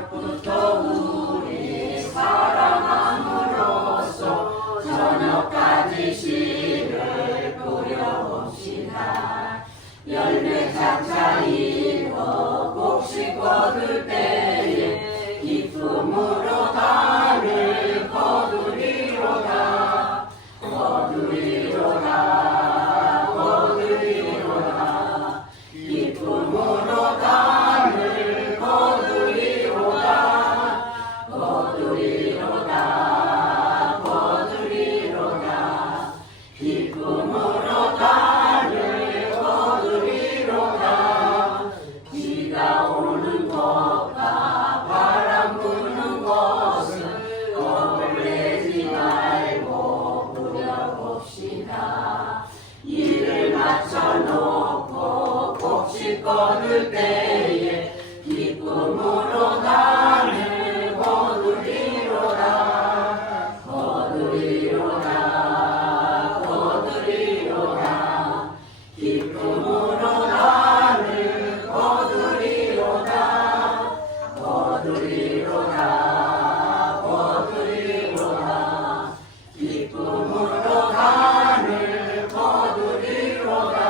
새벽부터 우리 사랑함으로써 저녁까지 시를 뿌려봅시다. 열매 장차 이어 곡식 거둘 때에 기쁨으로 달을 거두리로다. 거두리로다. 거두리로다. 기쁨으로 달을 거두리로다. 거두리로다. 거두리로다. 기쁨으로 달을 거두리로다. 비가 오는 것과 바람 부는 것은 겁내지 말고 부려봅시다. 일을 맞춰놓고 곡식 거둘 때에 기쁨으로 나를 거두리로다. 거두리로다. 거두리로다. 기쁨으로 나를 거두리로다. 거두리로다. 거두리로다. 기쁨으로 나를 거두리로다.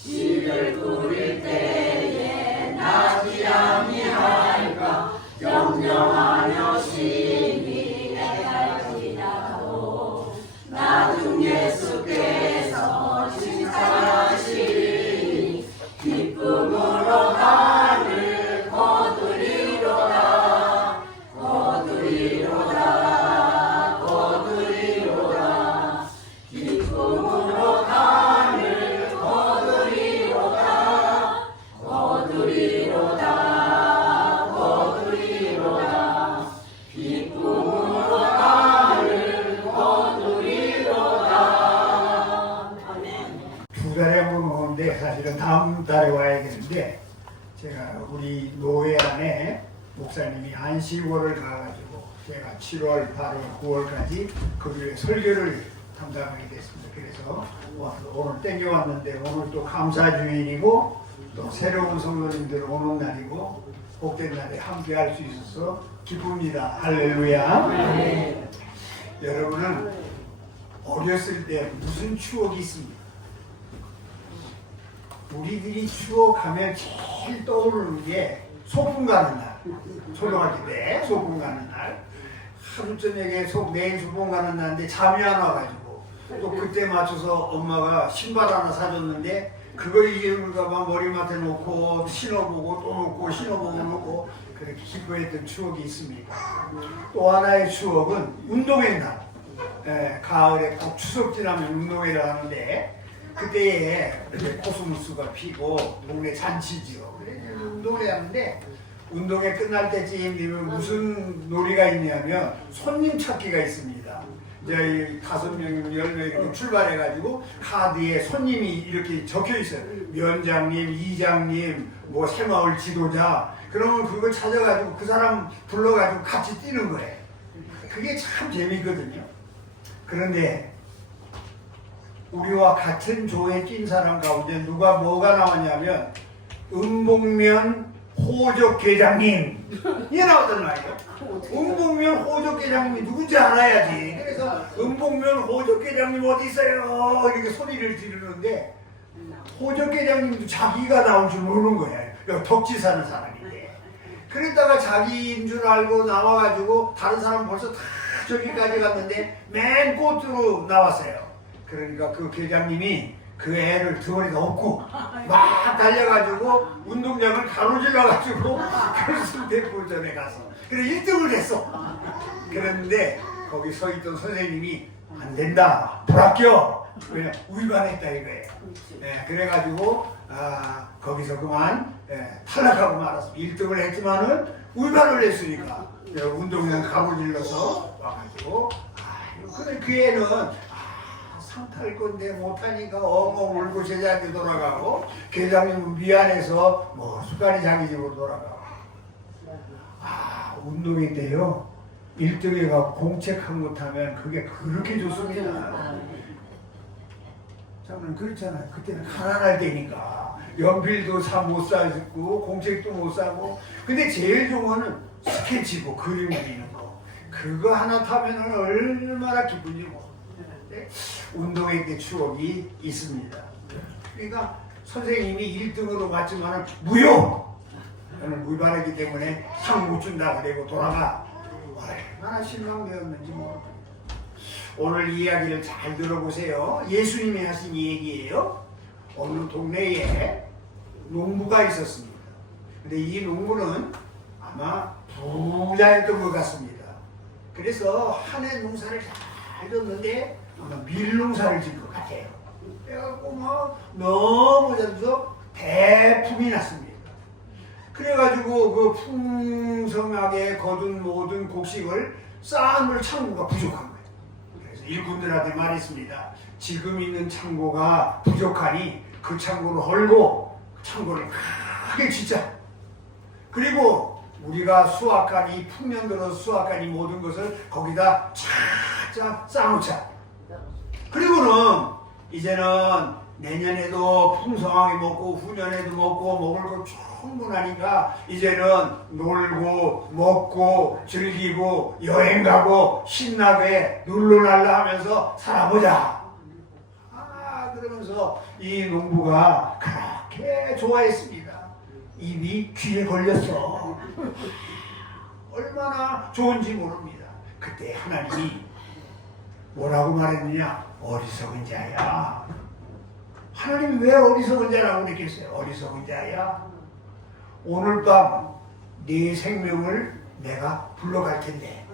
씨를 뿌릴 때에 나지 아니할까 염려하며 심히 애달지라도 나중 예수께서 칭찬하시니 기쁨으로 나를 거두리로다. 거두리로다. 거두리로다. 기쁨으로 나를 거두리로다. 거두리로다. 거두리로다. 기쁨으로 나를 거두리로다. 아멘. 두 달에 한 번 오는데 사실은 다음 달에 와야겠는데 제가 우리 노회 안에 목사님이 안식월을 가가지고 제가 7월, 8월, 9월까지 거기에 설교를 담당하게 됐습니다. 그래서 오늘 땡겨왔는데 오늘 또 감사주일이고 또 새로운 성도님들 오는 날이고 복된 날에 함께 할 수 있어서 기쁩니다. 할렐루야. 네. 여러분은 어렸을 때 무슨 추억이 있습니까? 우리들이 추억하면 제일 떠오르는 게 소풍 가는 날. 초등학교 때 소풍 가는 날. 하루 저녁에 내일 소풍 가는 날인데 잠이 안 와가지고 또 그때 맞춰서 엄마가 신발 하나 사줬는데 그걸 잊을까봐 머리맡에 놓고 신어보고 또 놓고 신어보고 놓고 그렇게 기뻐했던 추억이 있습니다. 또 하나의 추억은 운동회 날. 가을에 꼭 추석 지나면 운동회를 하는데 그때에 코스모스가 피고 동네 잔치지요. 그래 운동회 하는데 운동회 끝날 때쯤 되면 무슨 놀이가 있냐면 손님 찾기가 있습니다. 이제 5명, 10명 이렇게 출발해가지고 카드에 손님이 이렇게 적혀 있어요. 위원장님, 이장님, 뭐 새마을 지도자. 그러면 그걸 찾아가지고 그 사람 불러가지고 같이 뛰는 거예요. 그게 참 재미거든요. 그런데 우리와 같은 조에 낀 사람 가운데 누가 뭐가 나왔냐면 은복면 호적 회장님 이게 나왔단 말이에요. 은복면 호적 회장님이 누군지 알아야지. 그래서 은복면 호적 회장님 어디 있어요? 이렇게 소리를 지르는데 호적 회장님도 자기가 나올 줄 모르는 거예요. 여기 덕지 사는 사람인데. 그러다가 자기인 줄 알고 나와가지고 다른 사람 벌써 다 저기까지 갔는데 맨 끝으로 나왔어요. 그러니까 그 회장님이 그 애를 등어리에 업고 막 달려가지고 운동장을 가로질러가지고 결승대표전에 가서 그래 1등을 했어. 그랬는데 거기 서 있던 선생님이 안 된다, 불합격. 왜냐 위반했다 이거예요. 그래가지고 거기서 그만 탈락하고 말았어. 1등을 했지만은 위반을 했으니까 운동장 가로질러서 와가지고 근데 그 애는 상 탈 건데 못하니까 엉엉 울고 제자한테 돌아가고 회장님은 미안해서 뭐 숟가락이 자기 집으로 돌아가고 운동회 때요 1등회가 공책한 못하면 그게 그렇게 좋습니다. 저는 그렇잖아요. 그때는 가난할 때니까 연필도 잘 못 사고 공책도 못 사고. 근데 제일 좋은 거는 스케치고 그림 그리는 거. 그거 하나 타면은 얼마나 기쁜지 모르는데 운동회 때 추억이 있습니다. 그러니까 선생님이 1등으로 갔지만 무효! 저는 무발하기 때문에 상 못 준다 그러고 돌아가. 얼마나 실망되었는지 모릅니다. 오늘 이야기를 잘 들어보세요. 예수님이 하신 얘기예요. 어느 동네에 농부가 있었습니다. 근데 이 농부는 아마 부자였던 것 같습니다. 그래서 한 해 농사를 잘 졌는데 아마 밀농사를 진 것 같아요. 그래갖고 뭐 너무 잘해서 대품이 났습니다. 그래가지고 그 풍성하게 거둔 모든 곡식을 쌓아놓을 창고가 부족한 거예요. 그래서 일꾼들한테 말했습니다. 지금 있는 창고가 부족하니 그 창고를 헐고 창고를 크게 짓자. 그리고 우리가 수확한 이 풍년 들어 수확한 이 모든 것을 거기다 착착 쌓아놓자. 그리고는 이제는 내년에도 풍성하게 먹고 후년에도 먹고 먹을 거 충분하니까 이제는 놀고 먹고 즐기고 여행 가고 신나게 놀러날라 하면서 살아보자. 그러면서 이 농부가 그렇게 좋아했습니다. 입이 귀에 걸렸어. 얼마나 좋은지 모릅니다. 그때 하나님이 뭐라고 말했느냐? 어리석은 자야. 하나님이 왜 어리석은 자라고 그랬겠어요? 어리석은 자야. 오늘 밤 네 생명을 내가 불러갈 텐데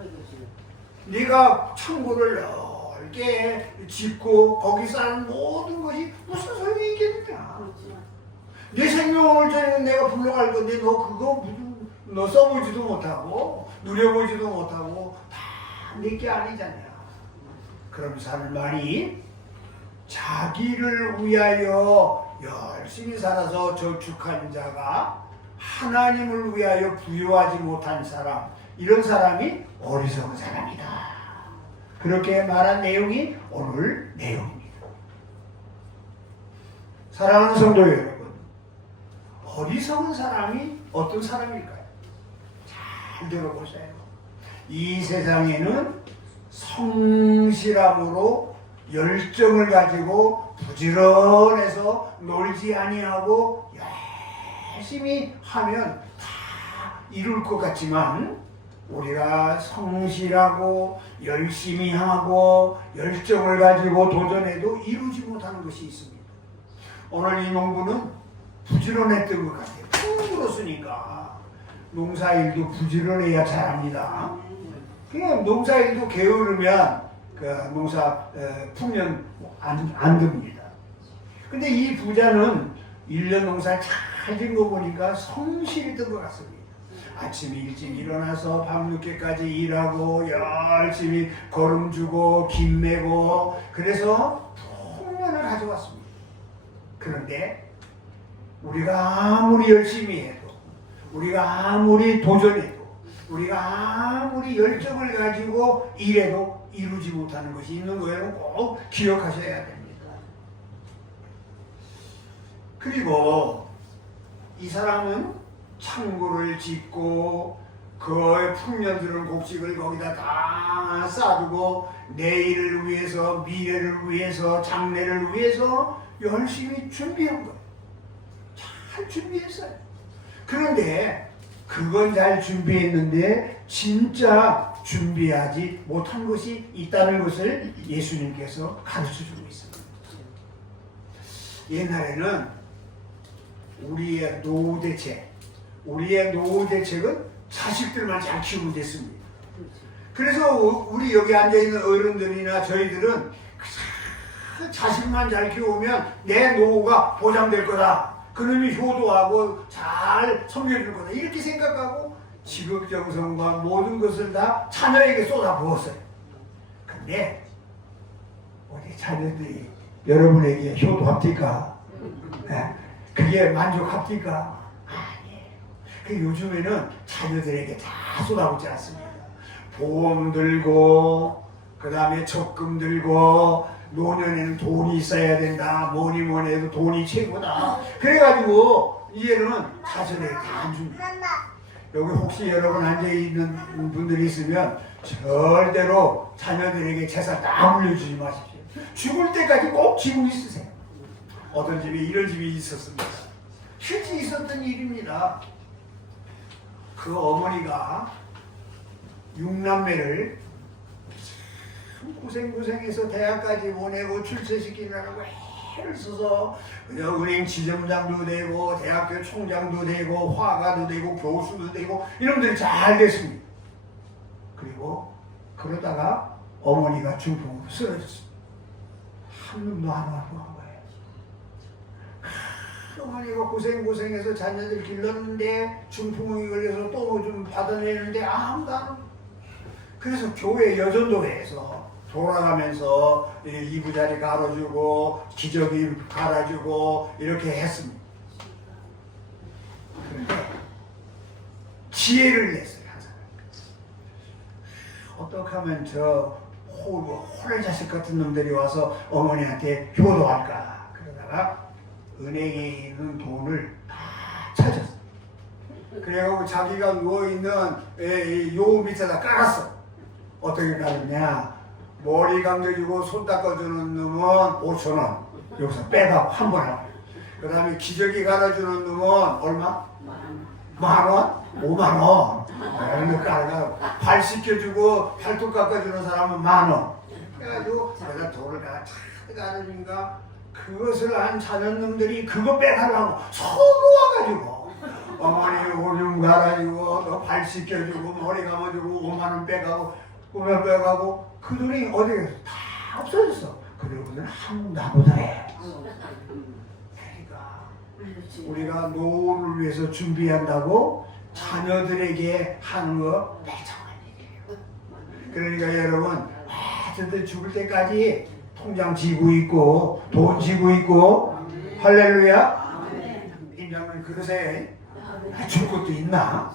네가 창고를 넓게 짓고 거기 쌓은 모든 것이 무슨 소용이 있겠느냐. 네 생명을 저녁에 내가 불러갈 건데 너 그거 너 써보지도 못하고 누려보지도 못하고 다 내게 아니잖냐. 그러면서 하는 말이 자기를 위하여 열심히 살아서 저축한 자가 하나님을 위하여 부여하지 못한 사람, 이런 사람이 어리석은 사람이다. 그렇게 말한 내용이 오늘 내용입니다. 사랑하는 성도 여러분, 어리석은 사람이 어떤 사람일까요? 잘 들어보세요. 이 세상에는 성실함으로 열정을 가지고 부지런해서 놀지 아니하고 열심히 하면 다 이룰 것 같지만 우리가 성실하고 열심히 하고 열정을 가지고 도전해도 이루지 못하는 것이 있습니다. 오늘 이 농부는 부지런했던 것 같아요. 푹 물었으니까 농사일도 부지런해야 잘합니다. 그냥 농사일도 게으르면 그 농사 풍년 안 듭니다. 근데 이 부자는 1년 농사 잘 된 거 보니까 성실했던 것 같습니다. 아침에 일찍 일어나서 밤늦게까지 일하고 열심히 거름 주고 김 메고 그래서 풍년을 가져왔습니다. 그런데 우리가 아무리 열심히 해도 우리가 아무리 도전해도 우리가 아무리 열정을 가지고 일해도 이루지 못하는 것이 있는 거예요. 꼭 기억하셔야 됩니다. 그리고 이 사람은 창고를 짓고 그 풍년 들은 곡식을 거기다 다 쌓아두고 내일을 위해서, 미래를 위해서, 장래를 위해서 열심히 준비한 거예요. 잘 준비했어요. 그런데 그건 잘 준비했는데 진짜 준비하지 못한 것이 있다는 것을 예수님께서 가르쳐주고 있습니다. 옛날에는 우리의 노후 대책은 자식들만 잘 키우면 됐습니다. 그래서 우리 여기 앉아있는 어른들이나 저희들은 자식만 잘 키우면 내 노후가 보장될 거다. 그놈이 효도하고 잘 섬겨줄 거다. 이렇게 생각하고 지극정성과 모든 것을 다 자녀에게 쏟아부었어요. 근데 우리 자녀들이 여러분에게 효도합니까? 네? 그게 만족합니까? 아니에요. 그 요즘에는 자녀들에게 다 쏟아붓지 않습니다. 보험 들고 그 다음에 적금 들고 노년에는 돈이 있어야 된다. 뭐니 뭐니 해도 돈이 최고다. 그래가지고 이제는 자손에게 다 안 줍니다. 여기 혹시 여러분 앉아있는 분들이 있으면 절대로 자녀들에게 재산 다 물려주지 마십시오. 죽을 때까지 꼭 지고 있으세요. 어떤 집에 이런 집이 있었습니다. 실제 있었던 일입니다. 그 어머니가 6남매를 고생해서 대학까지 보내고 출세시키느라고 애를 써서 그냥 은행 지점장도 되고 대학교 총장도 되고 화가도 되고 교수도 되고 이놈들이 잘 됐습니다. 그리고 그러다가 어머니가 중풍으로 쓰러졌습니다. 한 놈도 안 와서 한 거예요. 어머니가 고생해서 자녀들 길렀는데 중풍이 걸려서 또 좀 받아내는데 아무도 안 오고. 그래서 교회 여전도회에서 돌아가면서 이부자리 갈아주고 기저귀 갈아주고 이렇게 했습니다. 그런데 지혜를 냈어요. 항상. 어떻게 하면 저 호레자식 같은 놈들이 와서 어머니한테 효도할까. 그러다가 은행에 있는 돈을 다 찾았어. 그래갖고 자기가 누워있는 요 밑에다 깔았어. 어떻게 깔았냐. 머리 감겨주고 손 닦아주는 놈은 5,000원. 여기서 빼가고 한 번 하고. 그 다음에 기저귀 갈아주는 놈은 얼마? 10,000원? 5만원. 이런 거 깔아가지고. 발 씻겨주고 발톱 깎아주는 사람은 10,000원. 그래가지고 내가 돈을 가득 깔아주니까 그것을 한 자녀놈들이 그거 빼가려고 서두와가지고 어머니 오줌 갈아주고 너 발 씻겨주고 머리 감아주고 5만원 빼가고 5만원 빼가고 그 돈이 어디 갔어? 다 없어졌어. 그러고는 한국 나보다 해. 그러니까 우리가 노후를 위해서 준비한다고 자녀들에게 하는 거 매정한 얘기예요. 그러니까 여러분 하여튼 죽을 때까지 통장 지고 있고 돈 지고 있고 할렐루야. 임장님 그러세요? 줄 것도 있나?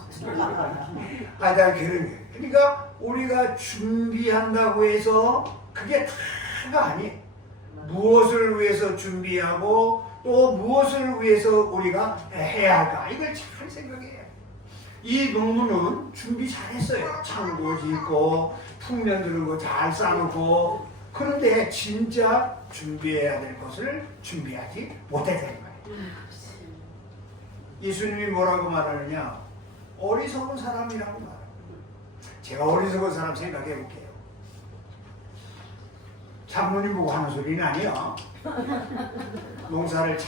하여튼 그런 거예요. 그러니까 우리가 준비한다고 해서 그게 다가 아니에요. 무엇을 위해서 준비하고 또 무엇을 위해서 우리가 해야 할까? 이걸 잘 생각해요. 이 농부는 준비 잘했어요. 창고 짓고 풍년 들고 잘 쌓아놓고. 그런데 진짜 준비해야 될 것을 준비하지 못했다는 말이에요. 예수님이 뭐라고 말하느냐? 어리석은 사람이라고 말합니다. 제가 어리석은 사람 생각해 볼게요. 장모님 보고 하는 소리는 아니에요. 농사를 잘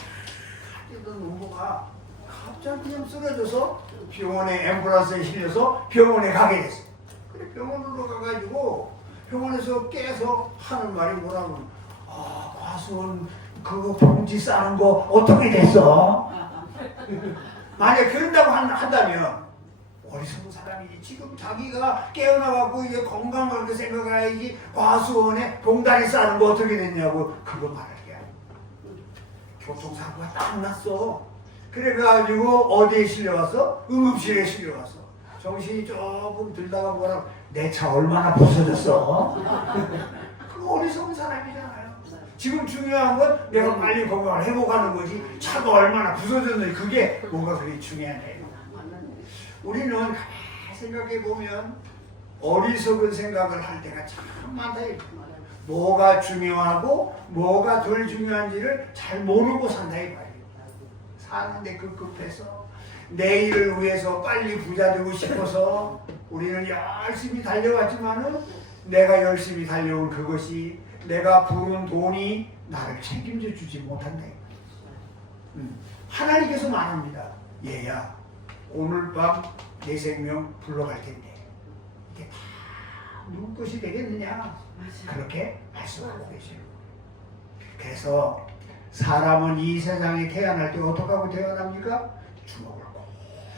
뛰던 농부가 갑자기 그냥 쓰러져서 병원에 앰뷸런스에 실려서 병원에 가게 됐어요. 그래 병원으로 가가지고 병원에서 깨서 하는 말이 뭐라고? 과수원 그거 봉지 싸는 거 어떻게 됐어? 만약 그런다고 한다면 어리석은 사람이지. 지금 자기가 깨어나갖고 이제 건강하게 생각해야지 과수원에 봉다리 싸는 거 어떻게 됐냐고 그거 말할게. 교통사고가 딱 났어. 그래가지고 어디에 실려왔어? 응급실에 실려왔어. 정신이 조금 들다가 뭐라고 내 차 얼마나 부서졌어? 그 어리석은 사람이잖아요. 지금 중요한 건 내가 빨리 건강을 회복하는 거지 차가 얼마나 부서졌는지 그게 뭐가 그리 중요하네요. 우리는 가만히 생각해 보면 어리석은 생각을 할 때가 참 많다. 뭐가 중요하고 뭐가 덜 중요한지를 잘 모르고 산다 이 말이에요. 사는데 급급해서 내일을 위해서 빨리 부자 되고 싶어서 우리는 열심히 달려왔지만은 내가 열심히 달려온 그것이 내가 부른 돈이 나를 책임져 주지 못한다. 하나님께서 말합니다. 얘야 오늘 밤 내 생명 불러갈 텐데 이게 다 누구 것이 되겠느냐. 그렇게 말씀하고 계세요. 그래서 사람은 이 세상에 태어날 때 어떻게 하고 태어납니까? 주먹을 꼭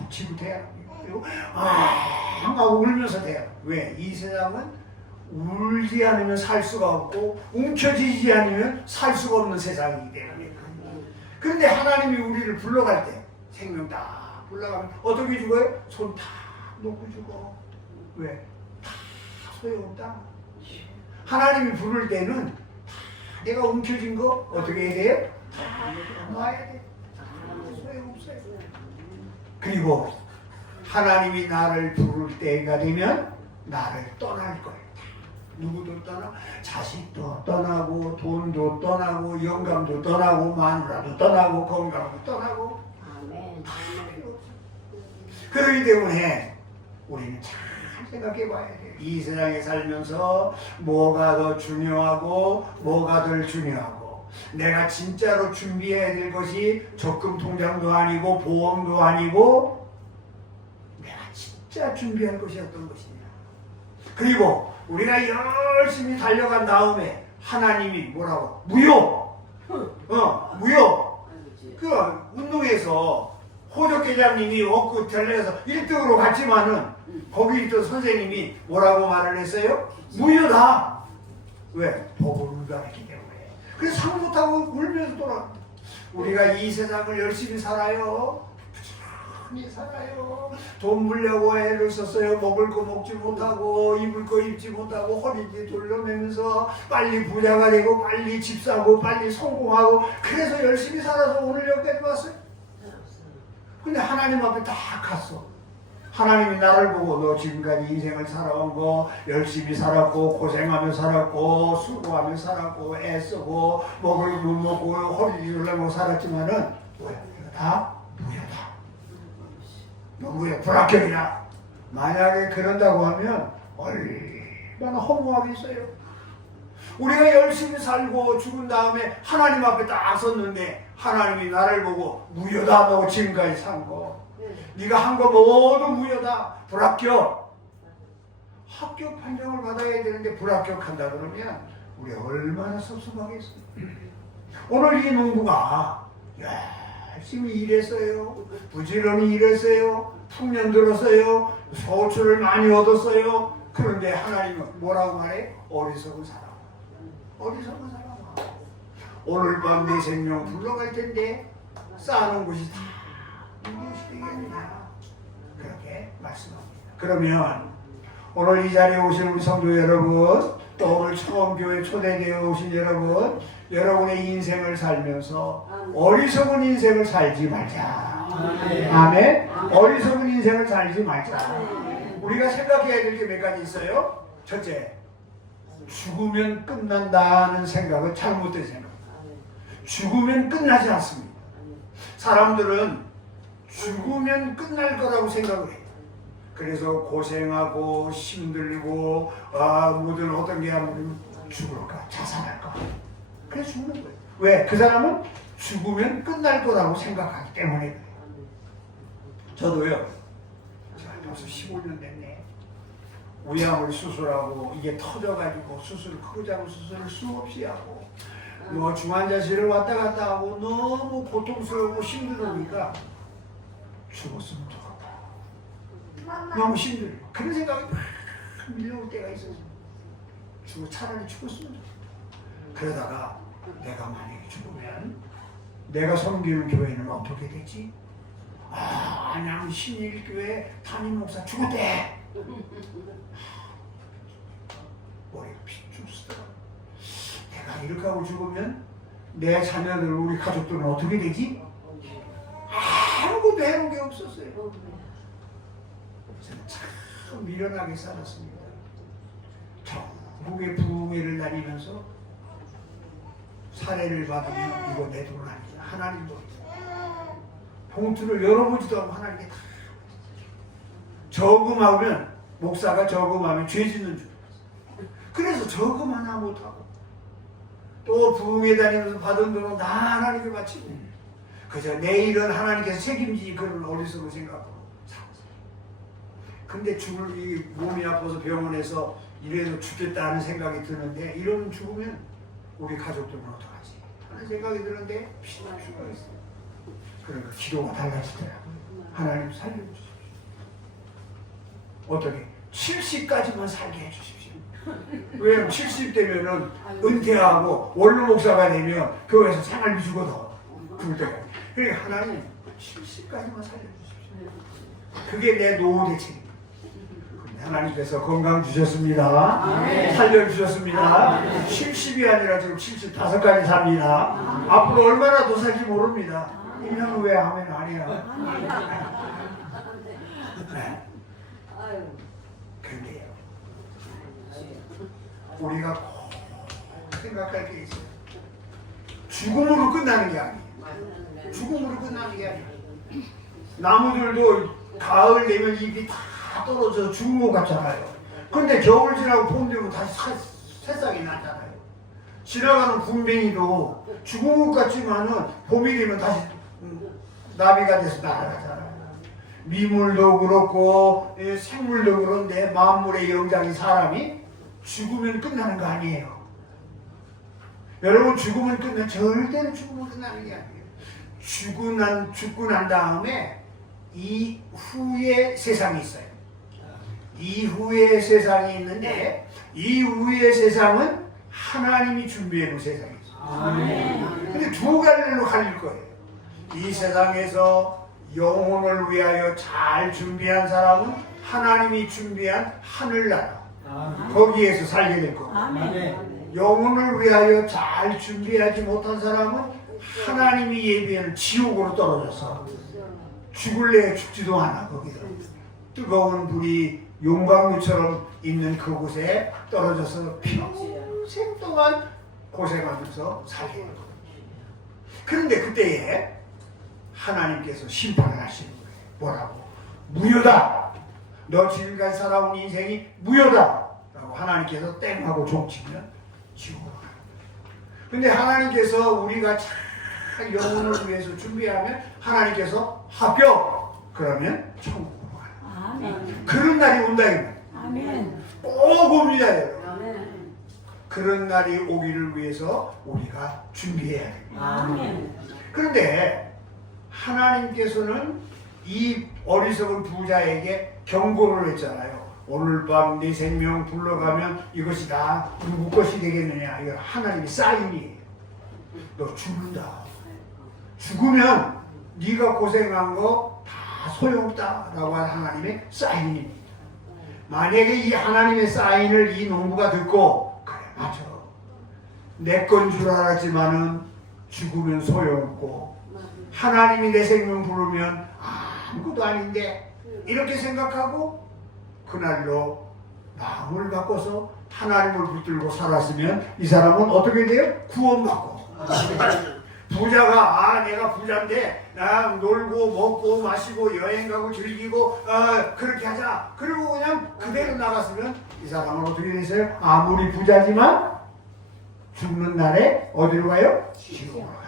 쥐고 태어납니다. 그리고 하고 울면서 태어나. 왜? 이 세상은 울지 않으면 살 수가 없고 움켜쥐지 않으면 살 수가 없는 세상이기 때문에. 그런데 하나님이 우리를 불러갈 때 생명 다 불러가면 어떻게 죽어요? 손 다 놓고 죽어. 왜? 다 소용없다. 하나님이 부를 때는 다 내가 움켜쥔 거 어떻게 해야 돼요? 다 놔야 돼. 소용없어요. 그리고 하나님이 나를 부를 때가 되면 나를 떠날 거예요. 누구도 떠나, 자식도 떠나고, 돈도 떠나고, 영감도 떠나고, 마누라도 떠나고, 건강도 떠나고. 아멘. 그렇기 때문에 우리는 잘 생각해 봐야 돼요. 이 세상에 살면서 뭐가 더 중요하고, 뭐가 덜 중요하고, 내가 진짜로 준비해야 될 것이 적금 통장도 아니고, 보험도 아니고, 내가 진짜 준비할 것이 어떤 것이냐. 그리고 우리가 열심히 달려간 다음에 하나님이 뭐라고? 무효! 무효! 그 운동에서 호적회장님이 얻고 달려서 1등으로 갔지만은 거기 있던 선생님이 뭐라고 말을 했어요? 무효다! 왜? 법을 위반했기 때문에. 그래서 상 못하고 울면서 돌아. 우리가 이 세상을 열심히 살아요. 부지런히 살아요. 돈 벌려고 애를 썼어요. 먹을 거 먹지 못하고 입을 거 입지 못하고 허리띠 돌려내면서 빨리 부자가 되고 빨리 집 사고 빨리 성공하고 그래서 열심히 살아서 오늘 여기까지 왔어요. 근데 하나님 앞에 다 갔어. 하나님이 나를 보고 너 지금까지 인생을 살아온 거 열심히 살았고 고생하며 살았고 수고하며 살았고 애쓰고 먹을 못 먹고 허리띠 돌려고 살았지만은 뭐야 이거 다 무효다. 누구의 불합격이냐? 만약에 그런다고 하면 얼마나 허무하겠어요. 우리가 열심히 살고 죽은 다음에 하나님 앞에 딱 섰는데 하나님이 나를 보고 무효다. 너 지금까지 산 거. 네가 한 거 모두 무효다. 불합격. 합격 판정을 받아야 되는데 불합격한다 그러면 우리 얼마나 섭섭하겠어요. 오늘 이 농부가 열심히 일했어요. 부지런히 일했어요. 풍년 들었어요. 소출을 많이 얻었어요. 그런데 하나님은 뭐라고 말해? 어리석은 사람. 어리석은 사람아. 오늘 밤 내 생명 불러갈 텐데 쌓아놓은 것이 다 무엇이 되겠느냐. 그렇게 말씀합니다. 그러면 오늘 이 자리에 오신 우리 성도 여러분, 또 오늘 처음 교회 초대되어 오신 여러분, 여러분의 인생을 살면서 어리석은 인생을 살지 말자. 아멘. 어리석은 인생을 살지 말자. 우리가 생각해야 될 게 몇 가지 있어요. 첫째, 죽으면 끝난다는 생각은 잘못된 생각입니다. 죽으면 끝나지 않습니다. 사람들은 죽으면 끝날 거라고 생각을 해요. 그래서 고생하고 힘들고 모든 어떤 게 하면 죽을까 자살할까 그래서 죽는 거예요. 왜? 그 사람은 죽으면 끝날 거라고 생각하기 때문에 그래요. 저도요 벌써 15년 됐네. 우양을 수술하고 이게 터져가지고 크고 작은 수술을 수없이 하고 뭐 중환자실을 왔다 갔다 하고 너무 고통스럽고 힘들으니까 죽었으면 좋겠다. 너무 힘들어. 그런 생각이 막 밀려올 때가 있어서 차라리 죽었으면 좋겠다. 그러다가 내가 만약에 죽으면 내가 섬기는 교회는 어떻게 되지? 안양 신일교회 담임 목사 죽었대. 머리가 픽쭉 쓰더라. 내가 이렇게 하고 죽으면 내 자녀들 우리 가족들은 어떻게 되지? 아무것도 해놓은 게 없었어요. 저는 참 미련하게 살았습니다. 전국의 부흥회를 다니면서 사례를 받으면 이거 내 돈 아니야. 하나님 돈이야. 봉투를 열어보지도 않고 하나님께 다 저금하면 목사가 저금하면 죄 짓는 줄. 그래서 저금 하나 못하고 또 부흥회 다니면서 받은 돈은 다 하나님께 바치고 그저 내일은 하나님께서 책임지지 그런 어리석은 생각으로 살았어요. 근데 이 몸이 아파서 병원에서 이래서 죽겠다는 생각이 드는데 이러면 죽으면 우리 가족들은 어떡하지 하는 생각이 드는데 피가 죽어있어요. 그러니까 기도가 달라지더라고요. 하나님 살려주십시오. 어떻게? 70까지만 살게 해주십시오. 왜냐면 70 되면은 은퇴하고 원로 목사가 되면 교회에서 생활비 주거든. 그럴 때가. 그러니까 하나님 70까지만 살려주십시오. 그게 내 노후 대책입니다. 하나님께서 건강 주셨습니다. 살려주셨습니다. 70이 아니라 지금 75까지 삽니다. 앞으로 얼마나 더 살지 모릅니다. 1년 후에 하면 아니야. 네. 그런데요, 우리가 꼭 생각할 게 있어요. 죽음으로 끝나는 게 아니에요. 죽음으로 끝나는 게 아니에요. 나무들도 가을 되면 잎이 다 떨어져 죽은 것 같잖아요. 근데 겨울 지나고 봄 되면 다시 새싹이 나잖아요. 지나가는 군뱅이도 죽은 것 같지만은 봄이 되면 다시 나비가 돼서 날아가잖아요. 미물도 그렇고 생물도 그런데 만물의 영장인 사람이 죽으면 끝나는 거 아니에요. 여러분, 죽으면 절대로 죽으면 끝나는 게 아니에요. 죽고 난 다음에 이후에 세상이 있어요. 이후에 세상이 있는데 이후의 세상은 하나님이 준비해 놓은 세상이 있어요. 근데 두 갈래로 갈릴 거예요. 이 세상에서 영혼을 위하여 잘 준비한 사람은 하나님이 준비한 하늘나라, 거기에서 살게 될 거고, 영혼을 위하여 잘 준비하지 못한 사람은 하나님이 예비하는 지옥으로 떨어져서 죽을래 죽지도 않아. 거기서 뜨거운 불이 용광로처럼 있는 그곳에 떨어져서 평생 동안 고생하면서 살게 되는 거예요. 그런데 그때에 하나님께서 심판을 하시는 거예요. 뭐라고? 무효다. 너 지금까지 살아온 인생이 무효다 라고 하나님께서 땡 하고 종치면 지옥으로 가는 거예요. 근데 하나님께서 우리가 잘 영혼을 위해서 준비하면 하나님께서 합격! 그러면 천국으로 가요. 아멘. 그런 날이 온다 이거예요. 아멘. 꼭 옵니다 여러분. 그런 날이 오기를 위해서 우리가 준비해야 됩니다. 아멘. 그런데 하나님께서는 이 어리석은 부자에게 경고를 했잖아요. 오늘 밤 네 생명 불러가면 이것이 다 누구 것이 되겠느냐. 이거 하나님의 사인이에요. 너 죽는다. 죽으면 네가 고생한 거 다 소용없다라고 하는 하나님의 사인입니다. 만약에 이 하나님의 사인을 이 농부가 듣고 그래 맞아. 내 건 줄 알았지만은 죽으면 소용없고 하나님이 내 생명 부르면 아무것도 아닌데 이렇게 생각하고 그날로 마음을 바꿔서 하나님을 붙들고 살았으면 이 사람은 어떻게 돼요? 구원받고. 부자가 내가 부자인데 나 놀고 먹고 마시고 여행 가고 즐기고 그렇게 하자. 그리고 그냥 그대로 나갔으면 이 사람은 어떻게 되세요? 아무리 부자지만 죽는 날에 어디로 가요? 지옥으로 가요.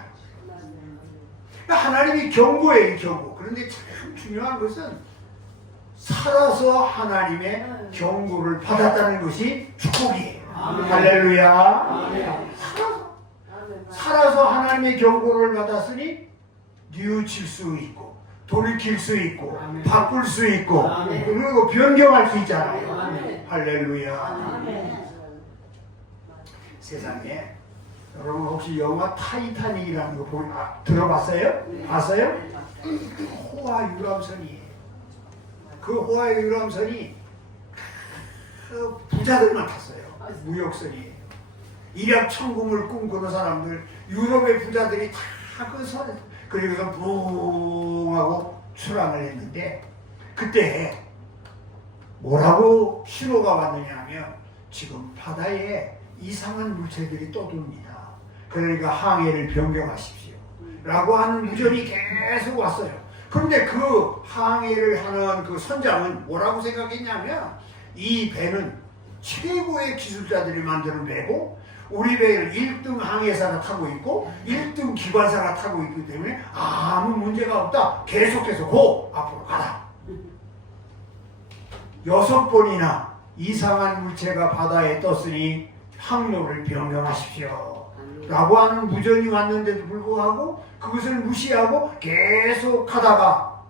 하나님이 경고예요, 경고. 그런데 참 중요한 것은 살아서 하나님의 경고를 받았다는 것이 축복이에요. 할렐루야. 살아서 하나님의 경고를 받았으니 뉘우칠 수 있고 돌이킬 수 있고 바꿀 수 있고 그리고 변경할 수 있잖아요. 할렐루야. 세상에 여러분 혹시 영화 타이타닉이라는 거 들어봤어요? 봤어요? 호화 유람선이에요. 그 호화 유람선이 그 부자들만 탔어요. 무역선이에요. 일약천금을 꿈꾸는 사람들, 유럽의 부자들이 다 그 선에 그리고서 붕 하고 출항을 했는데 그때 뭐라고 신호가 왔느냐 하면 지금 바다에 이상한 물체들이 떠돌니다. 그러니까 항해를 변경하십시오 라고 하는 무전이 계속 왔어요. 그런데 그 항해를 하는 그 선장은 뭐라고 생각했냐면 이 배는 최고의 기술자들이 만드는 배고 우리 배를 1등 항해사가 타고 있고 1등 기관사가 타고 있기 때문에 아무 문제가 없다. 계속해서 앞으로 가라. 6번이나 이상한 물체가 바다에 떴으니 항로를 변경하십시오 라고 하는 무전이 왔는데도 불구하고 그것을 무시하고 계속 가다가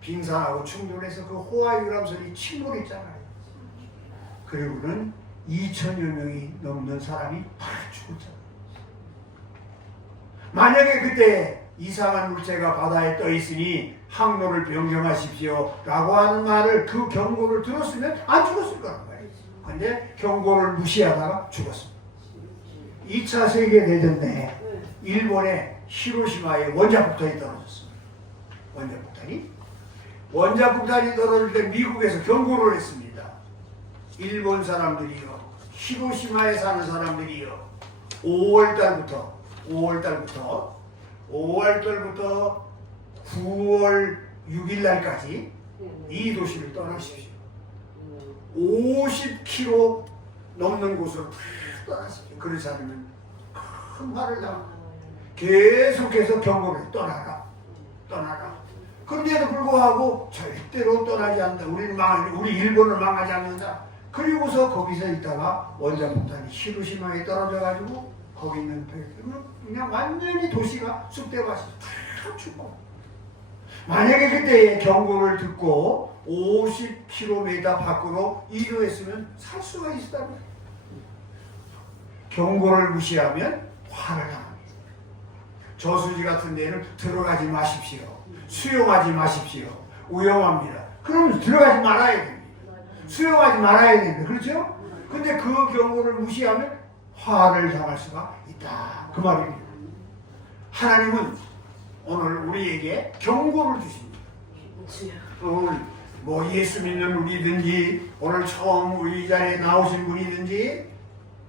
빙산하고 충돌해서 그 호화 유람선이 침몰했잖아요. 그리고는 2천여 명이 넘는 사람이 다 죽었잖아요. 만약에 그때 이상한 물체가 바다에 떠 있으니 항로를 변경하십시오 라고 하는 말을, 그 경고를 들었으면 안 죽었을 거란 말이에요. 근데 경고를 무시하다가 죽었습니다. 2차 세계대전 때 일본의 히로시마에 원자폭탄이 떨어졌습니다. 원자폭탄이 떨어질 때 미국에서 경고를 했습니다. 일본 사람들이요, 히로시마에 사는 사람들이요, 5월달부터 9월 6일 날까지 이 도시를 떠나십시오. 50km 넘는 곳으로 떠나십시오. 그렇지 않으면 큰 화를 당합니다. 계속해서 경고를 떠나라. 그런데도 불구하고 절대로 떠나지 않는다. 우리 일본을 망하지 않는다. 그리고서 거기서 있다가 원자폭탄이 히로시마에 떨어져가지고 거기 있는 그냥 완전히 도시가 쑥대밭이 다 죽고, 만약에 그때 경고를 듣고 50km 밖으로 이동했으면 살 수가 있었다면, 경고를 무시하면 화를 당합니다. 저수지 같은 데는 들어가지 마십시오. 수영하지 마십시오. 위험합니다. 그러면 들어가지 말아야 됩니다. 수영하지 말아야 됩니다. 그렇죠? 근데 그 경고를 무시하면 화를 당할 수가 있다. 그 말입니다. 하나님은 오늘 우리에게 경고를 주십니다. 오늘 뭐 예수 믿는 우리든지 오늘 처음 우리 자리에 나오신 분이든지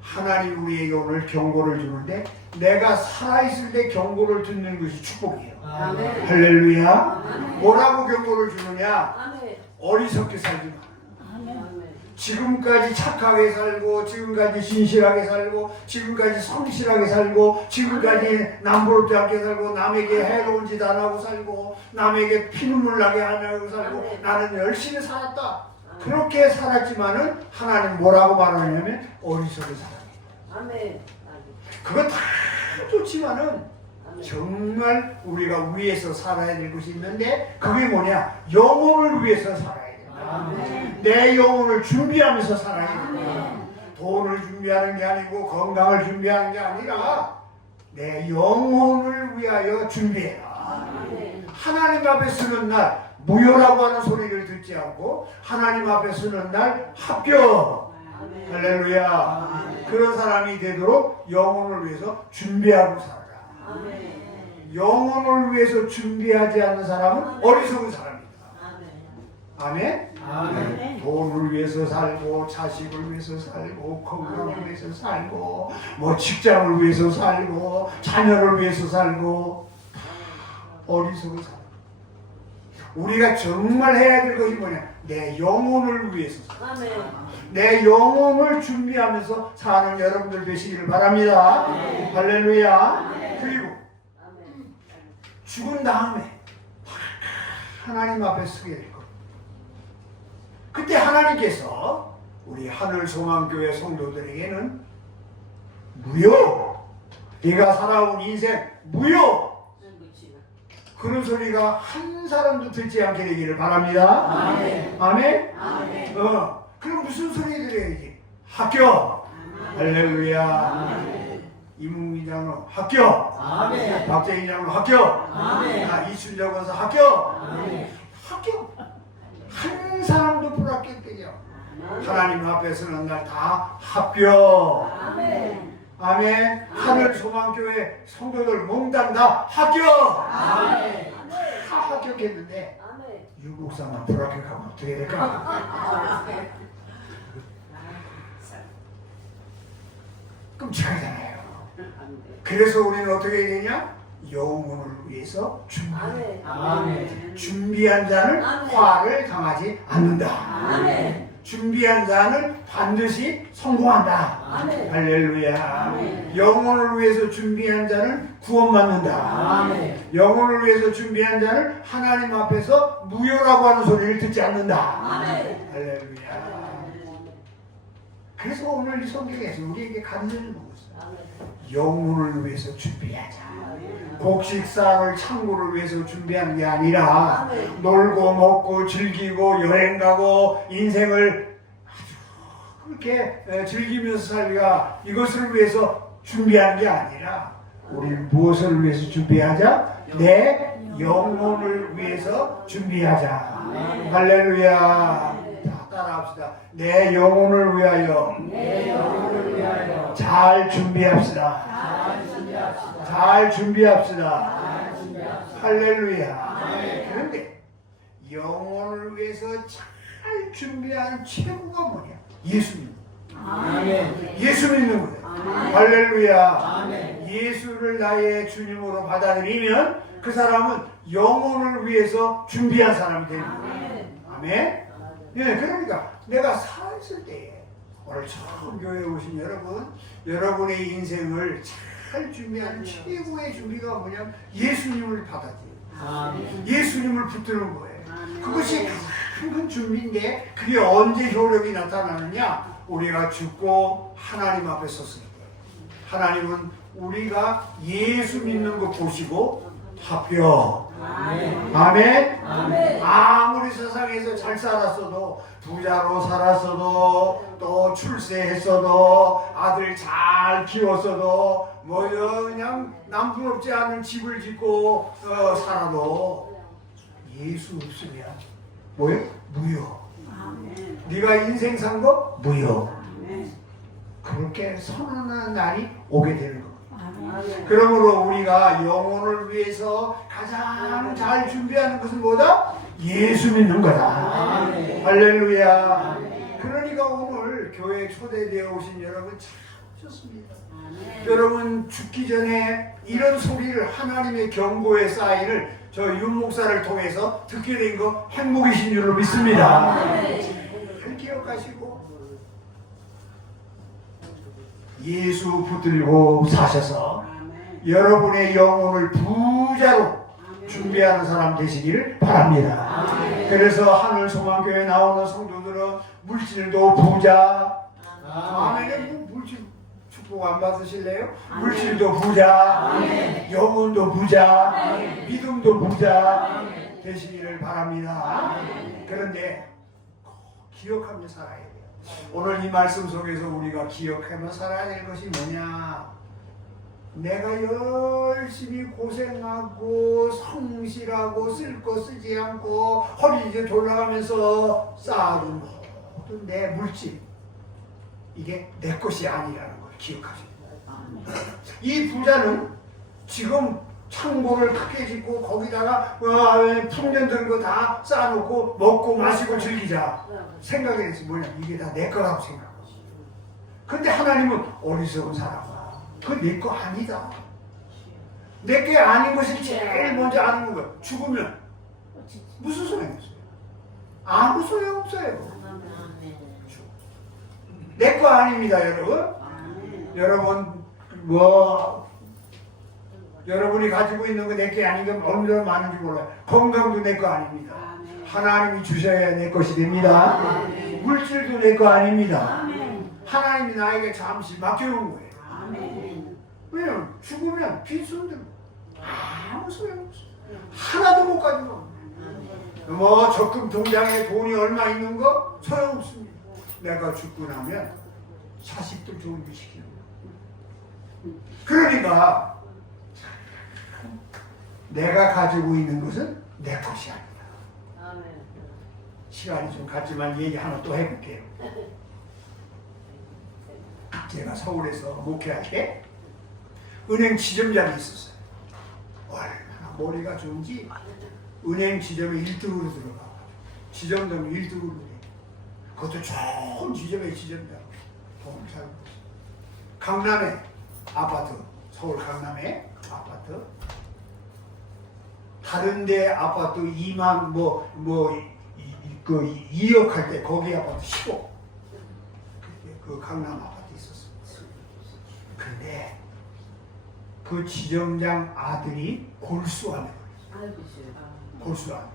하나님 우리에게 오늘 경고를 주는데, 내가 살아있을 때 경고를 듣는 것이 축복이에요. 아멘. 할렐루야. 아멘. 뭐라고 경고를 주느냐? 아멘. 어리석게 살지 마. 아멘. 지금까지 착하게 살고, 지금까지 진실하게 살고, 지금까지 성실하게 살고, 지금까지 남부럽지 않게 살고, 남에게 해로운 짓 안 하고 살고, 남에게 피눈물 나게 안 하고 살고, 나는 열심히 살았다. 그렇게 살았지만은 하나님 뭐라고 말하냐면 어리석게 살아. 아멘. 그거 다 좋지만은 정말 우리가 위해서 살아야 될 것이 있는데, 그게 뭐냐? 영혼을 위해서 살아야 된다. 아멘. 내 영혼을 준비하면서 살아야 된다. 돈을 준비하는 게 아니고 건강을 준비하는 게 아니라 내 영혼을 위하여 준비해라. 아멘. 하나님 앞에 서는 날 무효라고 하는 소리를 듣지 않고 하나님 앞에 서는 날 합격. 아멘. 할렐루야. 아멘. 그런 사람이 되도록 영혼을 위해서 준비하고 살아라. 아멘. 영혼을 위해서 준비하지 않는 사람은 어리석은 사람이다. 아멘. 아멘? 돈을 위해서 살고, 자식을 위해서 살고, 건강을 위해서 살고, 뭐 직장을 위해서 살고, 자녀를 위해서 살고, 어리석은 사람. 우리가 정말 해야 될 것이 뭐냐? 내 영혼을 위해서 살아. 아멘. 내 영혼을 준비하면서 사는 여러분들 되시기를 바랍니다. 할렐루야. 그리고 죽은 다음에 하나님 앞에 서게 될 것. 그때 하나님께서 우리 하늘소망교회 성도들에게는 무효, 네가 살아온 인생 무효, 그런 소리가 한 사람도 듣지 않게 되기를 바랍니다. 아멘. 아멘? 아멘. 그럼 무슨 소리 들어야지? 합격. 할렐루야. 아멘. 이문기 장로 합격. 아멘. 박재희 장로 합격. 아멘. 이춘자 권사 합격. 아멘. 합격. 한 사람도 불합격되죠. 하나님 앞에 서는 날 다 합격. 아멘. 아멘. 하늘소망교회 성도들 몽땅 다 합격. 아멘. 다 합격했는데 아멘. 유목사만 불합격하면 어떻게 될까? 끔찍하잖아요. 그래서 우리는 어떻게 해야 되냐? 영혼을 위해서 준비해. 아멘. 준비한 자는 아멘. 화를 당하지 않는다. 아멘. 준비한 자는 반드시 성공한다. 아멘. 할렐루야. 아멘. 영혼을 위해서 준비한 자는 구원받는다. 아멘. 영혼을 위해서 준비한 자는 하나님 앞에서 무효라고 하는 소리를 듣지 않는다. 아멘. 할렐루야. 그래서 오늘 이 성경에서 우리에게 가르쳐주는 것은 영혼을 위해서 준비하자. 곡식상을 창고를 위해서 준비하는 게 아니라 아멘. 놀고 먹고 즐기고 여행 가고 인생을 아주 그렇게 즐기면서 살기가 이것을 위해서 준비하는 게 아니라 우리 무엇을 위해서 준비하자? 내 영혼을 위해서 준비하자. 할렐루야. 자, 따라합시다. 내 영혼을 위하여 잘 준비합시다. 잘 준비합시다. 할렐루야. 그런데 영혼을 위해서 잘 준비하는 최고가 뭐냐? 예수님. 예수 믿는 거예요. 할렐루야. 예수를 나의 주님으로 받아들이면 그 사람은 영혼을 위해서 준비한 사람이 되는 거예요. 아멘. 예, 그러니까 내가 살아있을 때에 오늘 처음 교회에 오신 여러분, 여러분의 인생을 잘 준비하는 최고의 준비가 뭐냐면 예수님을 받아들여요. 예수님을 붙드는 거예요. 그것이 큰 준비인데 그게 언제 효력이 나타나느냐? 우리가 죽고 하나님 앞에 섰을 때. 하나님은 우리가 예수 믿는 거 보시고 합격. 아멘. 아무리 세상에서 잘 살았어도, 부자로 살았어도, 또 출세했어도, 아들 잘 키웠어도, 뭐 그냥 남부럽지 않은 집을 짓고 살아도 예수 없으면 뭐요? 무효. 네가 인생 산 거 무효. 그렇게 선언하는 날이 오게 되는 겁니다. 그러므로 우리가 영혼을 위해서 가장 잘 준비하는 것은 뭐다? 예수 믿는 거다. 할렐루야. 그러니까 오늘 교회에 초대되어 오신 여러분 참 좋습니다. 여러분 죽기 전에 이런 소리를, 하나님의 경고의 사인을 저 윤목사를 통해서 듣게 된 거 행복이신 줄로 믿습니다. 잘 기억하시고 예수 붙들고 사셔서 여러분의 영혼을 부자로 준비하는 사람 되시기를 바랍니다. 그래서 하늘소망교회 나오는 성도들은 물질도 부자. 아멘. 물질 축복 안 받으실래요? 물질도 부자, 영혼도 부자, 믿음도 부자 되시기를 바랍니다. 그런데 기억하며 살아야 돼요. 오늘 이 말씀 속에서 우리가 기억하며 살아야 될 것이 뭐냐? 내가 열심히 고생하고 성실하고 쓸 거 쓰지 않고 허리 이제 돌아가면서 쌓아둔 모든 내 물질, 이게 내 것이 아니라는 걸 기억하셔야 돼요. 이 부자는 지금 창고를 크게 짓고 거기다가 풍년 든 거 다 쌓아놓고 먹고 마시고 즐기자 생각이 돼서 뭐냐, 이게 다 내 거라고 생각하고. 근데 하나님은 어리석은 사람아, 그거 내 거 아니다. 내 게 아닌 것이 제일 먼저 아는 거야. 죽으면 무슨 소용이 있어요? 아무 소용 없어요. 내 거 아닙니다, 여러분. 여러분 여러분이 가지고 있는 거 내 게 아닌 게 얼마나 많은지 몰라요. 건강도 내 거 아닙니다. 하나님이 주셔야 내 것이 됩니다. 물질도 내 거 아닙니다. 하나님이 나에게 잠시 맡겨놓은 거예요. 왜냐면 죽으면 빈손들 아무 소용없어요. 하나도 못 가지고. 뭐 적금 통장에 돈이 얼마 있는 거 소용없습니다. 내가 죽고 나면 자식들 좋은 일 시키는 거예요. 그러니까 내가 가지고 있는 것은 내 것이 아니다. 시간이 좀 갔지만 얘기 하나 또 해볼게요. 제가 서울에서 목회할 때 은행 지점장이 있었어요. 얼마나 머리가 좋은지 은행 지점에 1등으로 들어가. 지점장 1등으로 돼. 그것도 좋은 지점의 지점장. 돈을 잘 벌었어요. 강남에 아파트, 서울 강남에 아파트. 다른데 아파트 2만 2억 할 때 거기 아파트 10억. 그 강남 아파트 있었어요. 근데 그 지점장 아들이 골수암에 걸렸어요. 골수암.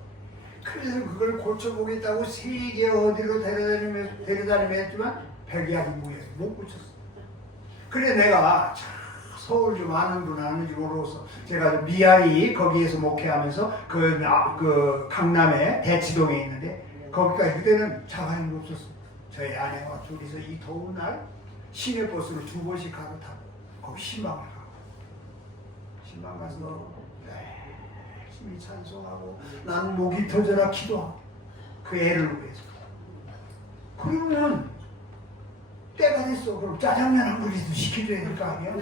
그래서 그걸 고쳐보겠다고 세계 어디로 데려다니며 했지만 백약이 무해서 못 고쳤어요. 그래 내가 서울 좀 아는 분 아는지 모르겠어. 제가 미아리 거기에서 목회하면서 그 강남에 대치동에 있는데 거기까지 그때는 자가용이 없었어요. 저희 아내와 둘이서 이 더운 날 시내버스로 2번씩 갈아타고 거기 신방을 가고 신방 가서 열심히 찬송하고 난 목이 터져라 기도하고 그 애를 위해서. 그러면 때가 됐어. 그럼 짜장면 한 그릇도 시켜줘야 될 거 아니야?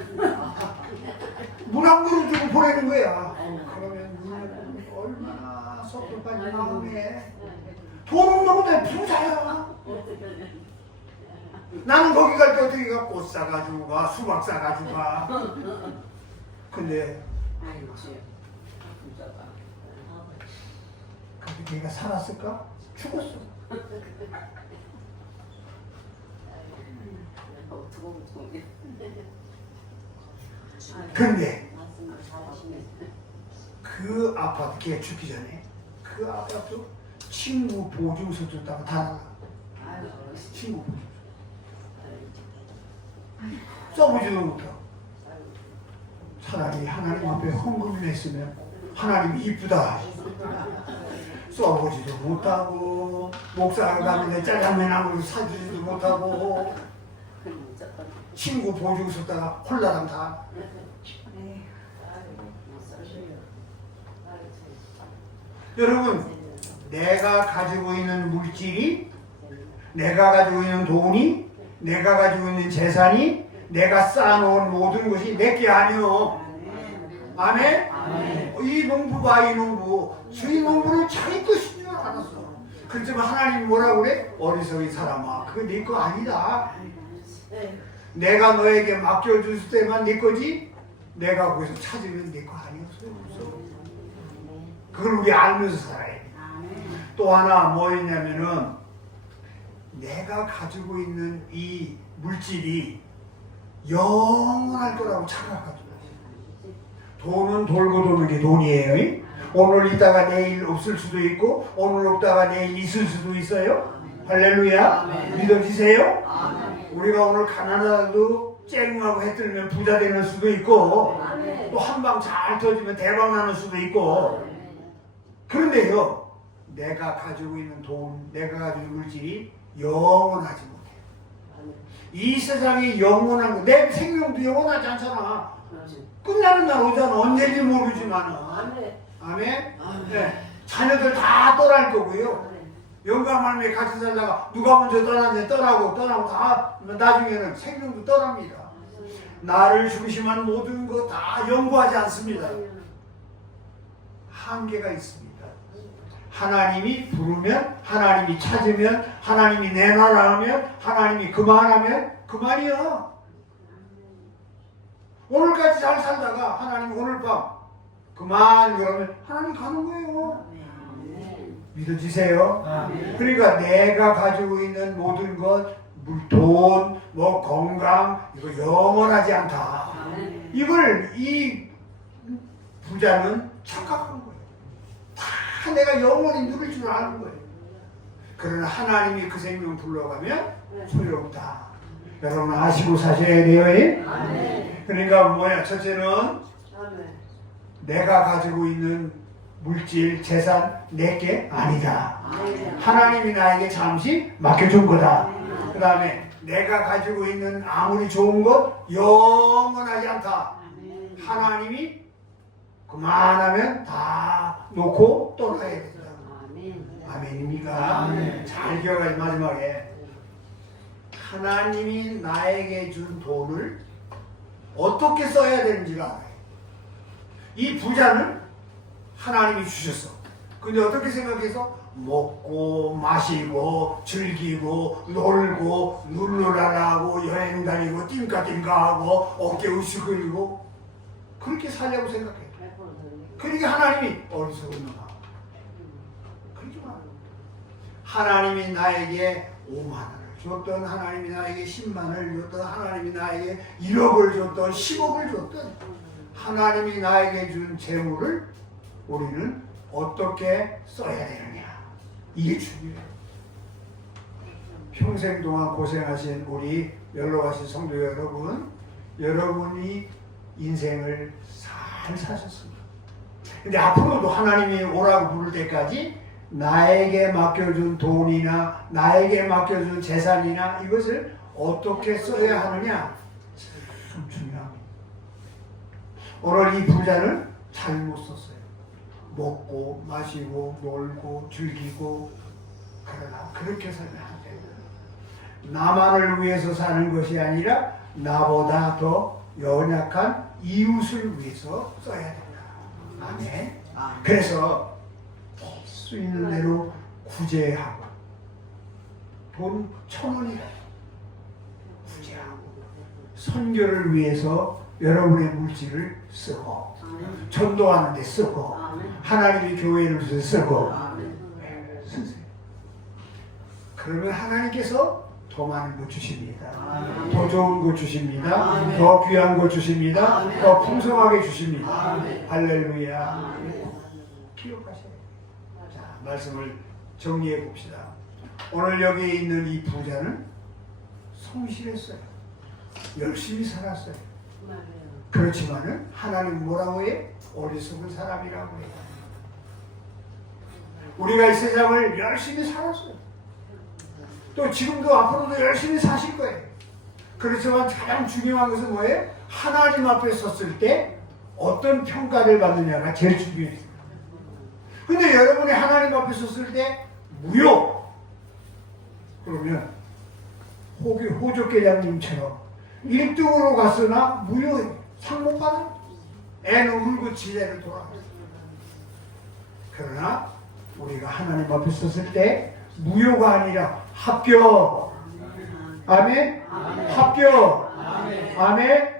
물 한 그릇 주고 보내는 거야. 그러면 누나는 얼마나 섭섭한 마음에 돈 없는 것도 부자야. 나는 거기 갈 때 어떻게 가? 꽃 사가지고 가, 수박 사가지고 가. 근데 근데 걔가 살았을까? 죽었어. 근데 그 아파트 걔 죽기 전에 그 아파트 친구 보증서 줬다고 다 나가. 친구 보증서 써보지도 못하고 차라리 하나님 앞에 헌금을 했으면 하나님이 이쁘다 써보지도 못하고 목사가 가면 짜장면 한 그릇 사주지도 못하고 친구 보증 썼다가 홀라당 다. 여러분, 내가 가지고 있는 물질이, 내가 가지고 있는 돈이, 내가 가지고 있는 재산이, 내가 쌓아놓은 모든 것이 내게 아니요. 아멘? 이 농부가 이 농부, 저희 농부는 자기 것인 줄 알았어. 그렇지만 하나님이 뭐라고 그래? 어리석은 사람아, 그거 네 거 아니다. 내가 너에게 맡겨줄 때만 네 거지, 내가 거기서 찾으면 네 거 아니었어. 그걸 우리 알면서 살아야 돼. 또 하나 뭐 있냐면은 내가 가지고 있는 이 물질이 영원할 거라고 착각하지 마세요. 돈은 돌고 도는 게 돈이에요. 오늘 있다가 내일 없을 수도 있고 오늘 없다가 내일 있을 수도 있어요. 할렐루야. 믿어지세요? 우리가 오늘 가난하다도 쨍하고 해 뜨면 부자 되는 수도 있고 또 한 방 잘 터지면 대박 나는 수도 있고. 그런데요, 내가 가지고 있는 돈, 내가 가지고 있는 물질이 영원하지 못해. 이 세상이 영원한 거, 내 생명도 영원하지 않잖아. 끝나는 날 오잖아. 언제인지 모르지만은. 아멘? 네. 자녀들 다 떠날 거고요. 영감 하나님에 같이 살다가 누가 먼저 떠나는지 떠나고 다 나중에는 생명도 떠납니다. 나를 중심한 모든 거 다 연구하지 않습니다. 한계가 있습니다. 하나님이 부르면, 하나님이 찾으면, 하나님이 내놔라 하면, 하나님이 그만하면 그만이야. 오늘까지 잘 살다가 하나님 오늘 밤 그만 그러면 하나님 가는 거예요. 믿어지세요? 그러니까 내가 가지고 있는 모든 것, 돈, 뭐 건강, 이거 영원하지 않다. 이걸 이 부자는 착각한 거예요. 다 내가 영원히 누릴 줄 아는 거예요. 그러나 하나님이 그 생명 불러가면 소용없다. 여러분 아시고 사셔야 돼요. 그러니까 뭐야? 첫째는 내가 가지고 있는 물질, 재산 내게 아니다. 하나님이 나에게 잠시 맡겨준 거다. 그 다음에 내가 가지고 있는 아무리 좋은 것 영원하지 않다. 하나님이 그만하면 다 놓고 떠나야 된다. 아멘입니까? 잘 기억하지. 마지막에 하나님이 나에게 준 돈을 어떻게 써야 되는지를 알아요. 이 부자는 하나님이 주셨어. 근데 어떻게 생각해서? 먹고 마시고 즐기고 놀고 룰루랄라하고 여행 다니고 띵까띵까하고 어깨 으쓱거리고 그렇게 살려고 생각해. 그러니까 하나님이 어리석은 놈아 그러지 마. 하나님이 나에게 5만 원을 줬던, 하나님이 나에게 10만을 줬던, 하나님이 나에게 1억을 줬던, 10억을 줬던, 하나님이 나에게 준 재물을 우리는 어떻게 써야 되느냐, 이게 중요해요. 평생 동안 고생하신 우리 연로하신 성도 여러분, 여러분이 인생을 잘 사셨습니다. 근데 앞으로도 하나님이 오라고 부를 때까지 나에게 맡겨준 돈이나 나에게 맡겨준 재산이나 이것을 어떻게 써야 하느냐 참 중요합니다. 오늘 이 부자는 잘못 썼어요. 먹고 마시고 놀고 즐기고 그러나 그렇게 살면 안 돼요. 나만을 위해서 사는 것이 아니라 나보다 더 연약한 이웃을 위해서 써야 된다. 아멘. 그래서 수 있는 대로 구제하고 돈 1,000원이라도 구제하고 선교를 위해서 여러분의 물질을 쓰고 전도하는 데 쓰고 하나님의 교회를 위해서 쓰고 쓰세요. 그러면 하나님께서 더 많은 것 주십니다. 더 좋은 것 주십니다. 더 귀한 것 주십니다. 더 풍성하게 주십니다. 할렐루야. 기억하셔야 돼요. 자, 말씀을 정리해 봅시다. 오늘 여기에 있는 이 부자는 성실했어요. 열심히 살았어요. 그렇지만은 하나님 뭐라고 해? 어리석은 사람이라고 해요. 우리가 이 세상을 열심히 살았어요. 또 지금도 앞으로도 열심히 사실 거예요. 그렇지만 가장 중요한 것은 뭐예요? 하나님 앞에 섰을 때 어떤 평가를 받느냐가 제일 중요해요. 근데 여러분이 하나님 앞에 섰을 때 무효! 그러면 호적계장님처럼 1등으로 갔으나 무효해. 상 못 받아. 애는 울고 지대로 돌아가요. 그러나 우리가 하나님 앞에 섰을 때 무효가 아니라 합격. 아멘? 합격. 아멘?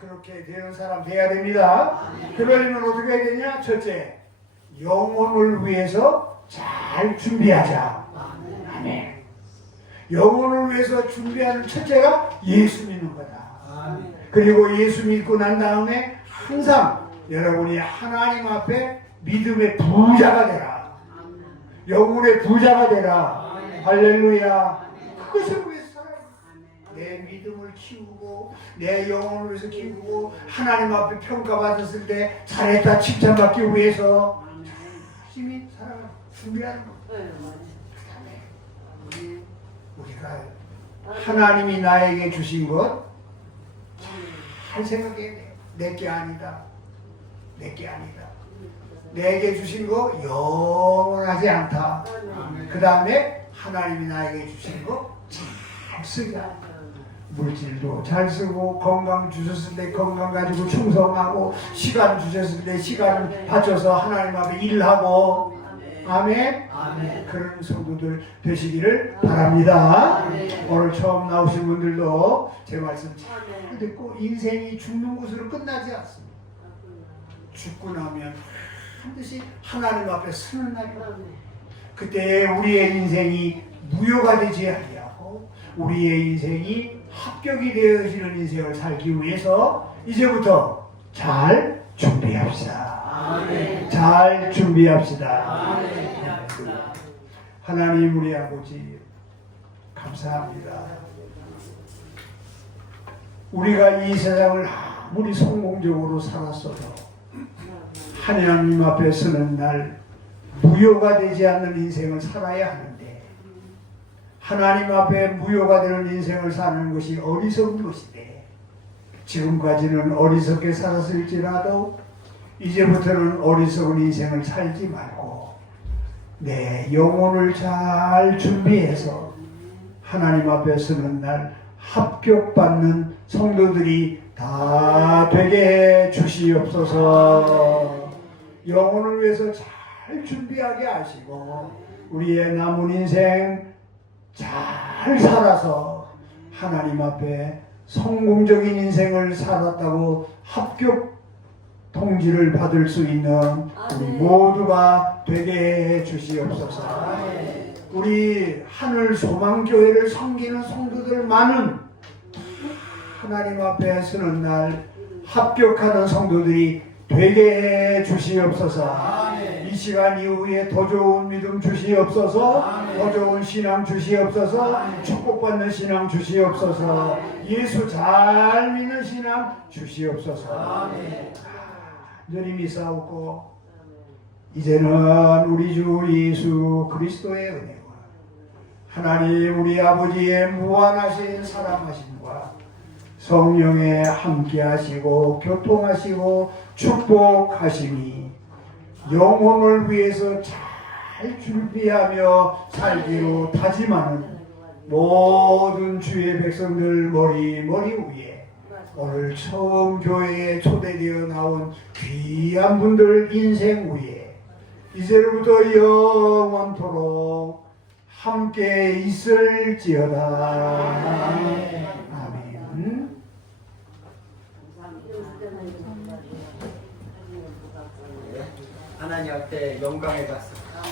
그렇게 되는 사람 돼야 됩니다. 그러려면 어떻게 해야 되냐? 첫째, 영혼을 위해서 잘 준비하자. 아멘. 영혼을 위해서 준비하는 첫째가 예수 믿는 거다. 그리고 예수 믿고 난 다음에 항상 여러분이 하나님 앞에 믿음의 부자가 되라. 영혼의 부자가 되라. 할렐루야. 그것을 위해서 살아요. 내 믿음을 키우고 내 영혼을 위해서 키우고 하나님 앞에 평가받았을 때 잘했다 칭찬받기 위해서 열심히 살아가 준비하는 거. 그다음에 우리가 하나님이 나에게 주신 것 잘 생각해야 돼요. 내게 아니다. 내게 아니다. 내게 주신 거 영원하지 않다. 그 다음에 하나님이 나에게 주신 거 잘 쓰자. 물질도 잘 쓰고 건강 주셨을 때 건강 가지고 충성하고 시간 주셨을 때 시간을 바쳐서 하나님 앞에 일하고 아멘. 그런 성도들 되시기를 바랍니다. 오늘 처음 나오신 분들도 제 말씀 잘 듣고 인생이 죽는 곳으로 끝나지 않습니다. 죽고 나면 반드시 하나님 앞에 서는 날이다. 그때 우리의 인생이 무효가 되지 아니하고 우리의 인생이 합격이 되어지는 인생을 살기 위해서 이제부터 잘 준비합시다. 잘 준비합시다. 하나님 우리 아버지 감사합니다. 우리가 이 세상을 아무리 성공적으로 살았어도 하나님 앞에 서는 날 무효가 되지 않는 인생을 살아야 하는데 하나님 앞에 무효가 되는 인생을 사는 것이 어리석은 것인데 지금까지는 어리석게 살았을지라도 이제부터는 어리석은 인생을 살지 말고 내 영혼을 잘 준비해서 하나님 앞에 서는 날 합격받는 성도들이 다 되게 해 주시옵소서. 영혼을 위해서 잘 준비하게 하시고 우리의 남은 인생 잘 살아서 하나님 앞에 성공적인 인생을 살았다고 합격 통지를 받을 수 있는 우리 모두가 되게 해 주시옵소서. 우리 하늘 소망교회를 섬기는 성도들 많은 하나님 앞에 서는 날 합격하는 성도들이 되게 해 주시옵소서. 이 시간 이후에 더 좋은 믿음 주시옵소서. 더 좋은 신앙 주시옵소서. 축복받는 신앙 주시옵소서. 예수 잘 믿는 신앙 주시옵소서. 하나님이 싸우고 이제는 우리 주 예수 그리스도의 은혜와 하나님 우리 아버지의 무한하신 사랑하심과 성령의 함께하시고 교통하시고 축복하심이 영혼을 위해서 잘 준비하며 살기로 다짐하는 모든 주의 백성들 머리 위에 오늘 처음 교회에 초대되어 나온 귀한 분들 인생 위에 이제부터 영원토록 함께 있을지어다. 아멘. 하나님 앞에 영광을 받습니다.